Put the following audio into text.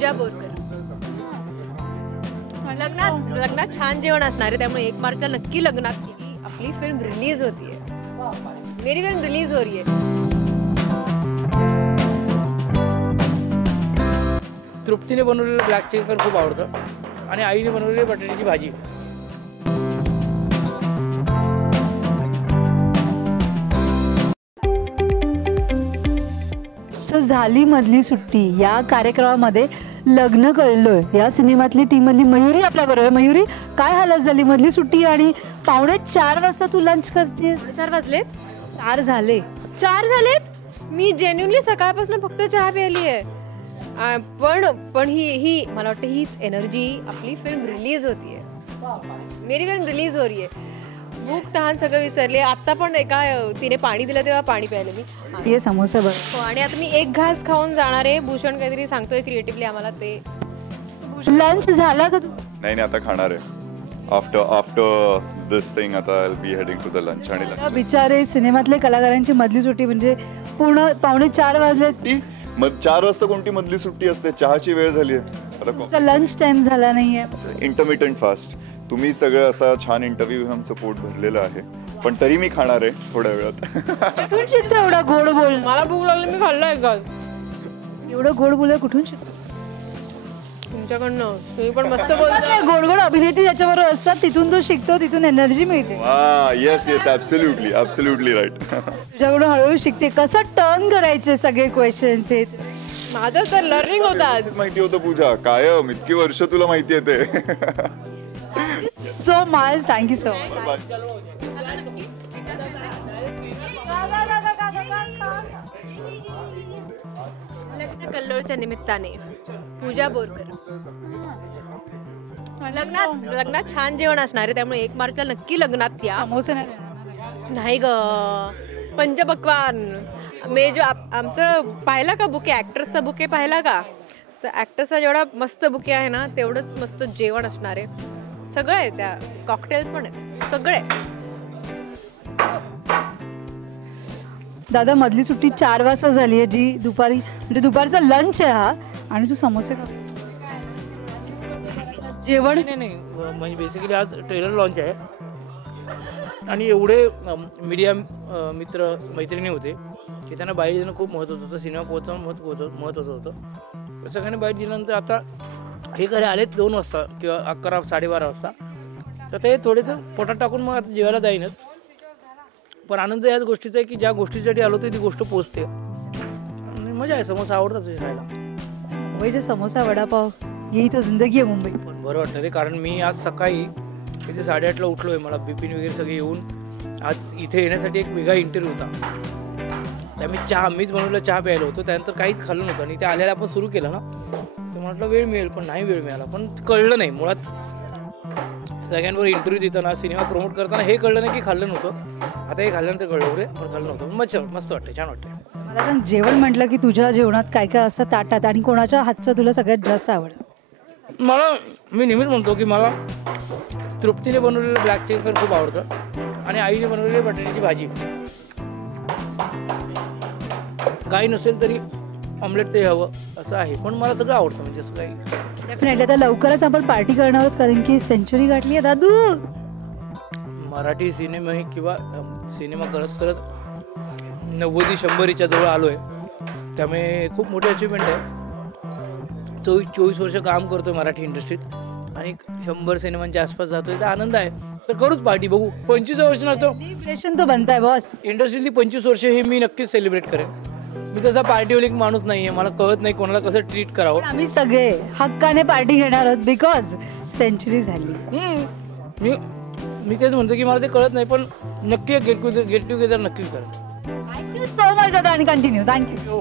पूजा बोरकर. लग्नात छान जेवण असणार आहे, त्यामुळे 1 मार्चला नक्की लग्नात की आपली फिल्म रिलीज होतीये. मेरी फिल्म रिलीज हो रही है. तृप्तीने बनवलेलं ब्लॅक चिकन खूप आवडतं आणि आईने बनवलेली बटाट्याची भाजी. झाली मधली सुट्टी या कार्यक्रमामध्ये लग्न कळलोय या सिनेमातली टीम मधली मयुरी आपल्या बरोबर. मयुरी, काय हालत झाली मधली सुट्टी आणि 3:45 वाजता तू लंच करतेस? 4 वाजलेत. 4 झाले. 4 झालेत. मी जेन्युइनली सकाळपासून फक्त चहा प्यायली आहे. पण ही मला वाटतं हीच एनर्जी. आपली फिल्म रिलीज होतीये. मेरी फिल्म रिलीज हो रही है. भूक तहान सगळं विसरले. आता पण एका तिने पाणी दिलं तेव्हा पाणी प्यायले मी. ये समोसा बरं. आणि आता मी 1 घास खाऊन जाणार आहे. भूषण काहीतरी सांगतोय क्रिएटिव्हली आम्हाला ते. लंच झाला का तुझं? नाही आता खाणार आहे. आफ्टर दिस थिंग आता I will be heading to the lunch. आणि बिचारे सिनेमातले कलाकारांची मधली सुट्टी म्हणजे पूर्ण 3:45 वाजले. मग 4 वाजता कोणती मधली सुट्टी असते? चहाची वेळ झाली आहे आता. लंच टाइम झाला नाहीये. Intermittent fast. तुम्ही सगळं असा छान इंटरव्ह्यू आमचं पोट भरलेलं आहे, पण तरी मी खाणार आहे थोड्या वेळात. कुठून शिकतो एवढा गोड बोल? मला भूक लागली, मी खाल्लं 1 घास. एवढं गोड बोल कुठून शिकतो? तुमच्याकडनं. तुम्ही पण मस्त बोलता. गोड गोड अभिनेत्री त्याच्याबरोबर असतात, तिथून तो शिकतो, तिथून एनर्जी मिळते. Yes absolutely right. तुझ्याकडून हळूहळू शिकते कसं टर्न करायचे सगळे क्वेश्चन्स. हे माझं तर लर्निंग होतं आज. माहिती होतं पूजा, कायम इतकी वर्ष तुला माहिती आहे ते. So much, thank you so much. लग्न कल्लोळच्या निमित्ताने पूजा बोरकर. लग्नात छान जेवण असणार आहे, त्यामुळे 1 मार्चला नक्की लग्नात या. समोसे नाही ग, पंचपक्वान. मे जो आमचं पाहिला का बुके, ॲक्टर्सचा बुके पाहिला का? तर ॲक्टर्सचा जेवढा मस्त बुके आहे ना, तेवढंच मस्त जेवण असणार आहे. सगळं आहे, त्या कॉकटेल्स पण आहेत, सगळे. दादा, मधली सुट्टी 4 वाजता झाली आहे, जी दुपारी म्हणजे दुपारचा लंच आहे हा, आणि तू समोसे का जेवण? नाही म्हणजे बेसिकली आज ट्रेलर लॉन्च आहे आणि एवढे मीडिया मित्र मैत्रिणी होते की त्यांना बाईट देणं खूप महत्त्वाचं होतं. सिनेमा पोहोचवणं महत्त्वाचं होतं. सगळ्यांनी बाईट दिल्यानंतर आता हे घरी आलेत 2 वाजता किंवा 11, 12:30 वाजता. तर ते थोडेसं पोटात टाकून मग आता जेवायला जाईनच. पण आनंद याच गोष्टीचा आहे की ज्या गोष्टीसाठी आलो ती गोष्ट पोचते आणि मजा आहे. समोसा आवडताच आहे खायला. मुंबईचा समोसा वडापाव यही तो जिंदगी आहे मुंबई. पण बरं वाटतं रे, कारण मी आज सकाळी इथे 8:30ला उठलो आहे. मला बिपिन वगैरे सगळे येऊन आज इथे येण्यासाठी एक वेगळा इंटरव्ह्यू होता. त्यामुळे मीच बनवलं चहा प्यायला होतो. त्यानंतर काहीच खाल्लं नव्हतं आणि ते आल्याला आपण सुरू केलं ना, तर म्हटलं वेळ मिळेल, पण नाही वेळ मिळाला. पण कळलं नाही मुळात. सगळ्यांबरोबर इंटरव्ह्यू देताना, सिनेमा प्रमोट करताना हे कळलं नाही की खाल्लं नव्हतं. आता हे खाल्ल्यानंतर कळलं रे, पण खाल्लं नव्हतं. मस्त वाटतं, छान वाटतं. मला सांग, जेवण म्हटलं की तुझ्या जेवणात काय काय असतं ताटात, आणि कोणाच्या हातचं तुला सगळ्यात जास्त आवडतं? मी नेहमीच म्हणतो की मला तृप्तीने बनवलेलं ब्लॅक चिकन खूप आवडतं आणि आईने बनवलेली बटाट्याची भाजी. काही नसेल तरी ऑमलेट ते हवं असं आहे, पण मला सगळं आवडतं. म्हणजे असं काही डेफिनेटली. आता लवकरच आपण पार्टी करणार आहोत, कारण की सेंचुरी गाठली आहे दादू. मराठी सिनेमा किंवा सिनेमा करत 90-100च्या जवळ आलो आहे. त्यामुळे खूप मोठी अचिव्हमेंट आहे. 24 वर्ष काम करतोय मराठी इंडस्ट्रीत आणि 100 सिनेमांच्या आसपास जातोय, तर आनंद आहे. तर करूच पार्टी, बघू. 25 वर्ष नव्हतं सेलिब्रेशन तो बनताय बॉस. इंडस्ट्रीतली 25 वर्ष हे मी नक्कीच सेलिब्रेट करेन. मी तसा पार्टीवालिक माणूस नाही आहे. मला कळत नाही कोणाला कसं ट्रीट करावं. आम्ही सगळे हक्काने पार्टी घेणार आहोत बिकॉज सेंचुरी झाली. मी तेच म्हणतो की मला ते कळत नाही, पण नक्की गेट टुगेदर नक्कीच करेन. थँक्यू सो मच दादा, आणि कंटिन्यू. थँक्यू.